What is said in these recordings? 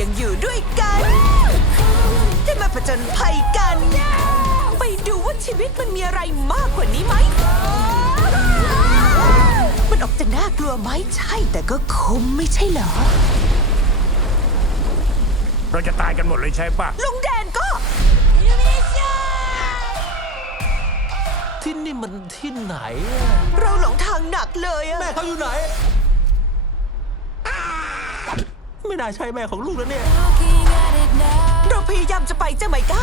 ยังอยู่ด้วยกันได้มาผจญภัยกัน ไปดูว่าชีวิตมันมีอะไรมากกว่านี้ไหม มันออกจะน่ากลัวไหมใช่ แต่ก็คุ้มไม่ใช่เหรอ เราจะตายกันหมดเลยใช่ปะลุงแดนก็ที่นี่มันที่ไหนอะเราหลงทางหนักเลยอะ แม่เขาอยู่ไหน ไม่น่าใช่แม่ของลูกแล้วเนี่ย เราพยายามจะไปเจ้าไมก้า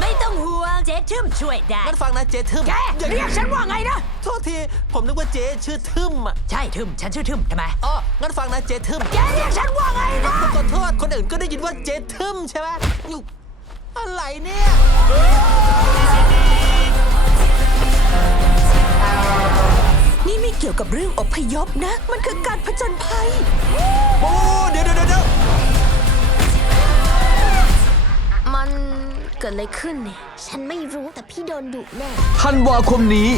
ไม่ต้องห่วงเจ๊ทึมช่วยได้ งั้นฟังนะเจทึมแกเรียกฉันว่าไงนะ โทษที ผมนึกว่าเจชื่อทึมอะใช่ทึมฉันชื่อทึมทำไมอ๋องั้นฟังนะเจทึมแกเรียกฉันว่าไงนะ ขอโทษคนอื่นก็ได้ยินว่าเจทึมใช่ไหมอยู่อะไรเนี่ย ยวกับเรื่องอพยพนะ มันคือการผจญภัย โอ้เดี๋ยวเดี๋ยวเดี๋ยวมันเกิดอะไรขึ้นเนี่ย ฉันไม่รู้แต่พี่โดนดุแน่ ธันวาคมนี้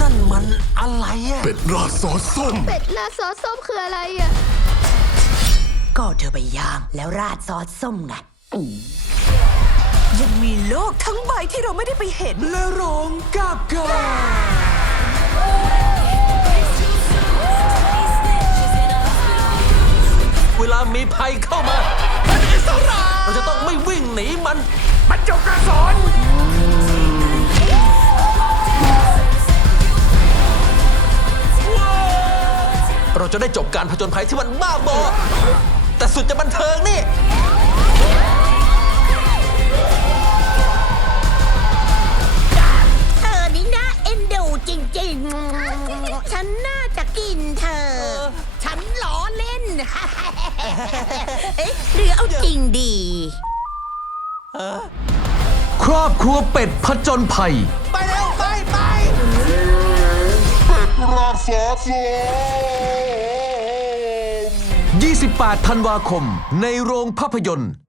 นั่นมันอะไรอะเป็ดราดซอสส้ม เป็ดลาซอสส้มคืออะไรอะ ก็เธอไปย่างแล้วราดซอสส้มไงยังมีโลกทั้งใบที่เราไม่ได้ไปเห็น และร้องกับกา เวลามีภัยเข้ามาเราจะต้องไม่วิ่งหนีมัน มันจงกระสอนเราจะได้จบการผจญภัยที่มันบ้าบอ แต่สุดจะบันเทิงนี่ เธอนี่น่าเอ็นดูจริงๆ ฉันน่าจะกินเธอ ฉันล้อเล่น เอ๊ะหรือเอาจริงดี ครอบครัวเป็ดผจญภัย ไปเร็วไปไปเป็ดราสอส28 ธันวาคม ในโรงภาพยนตร์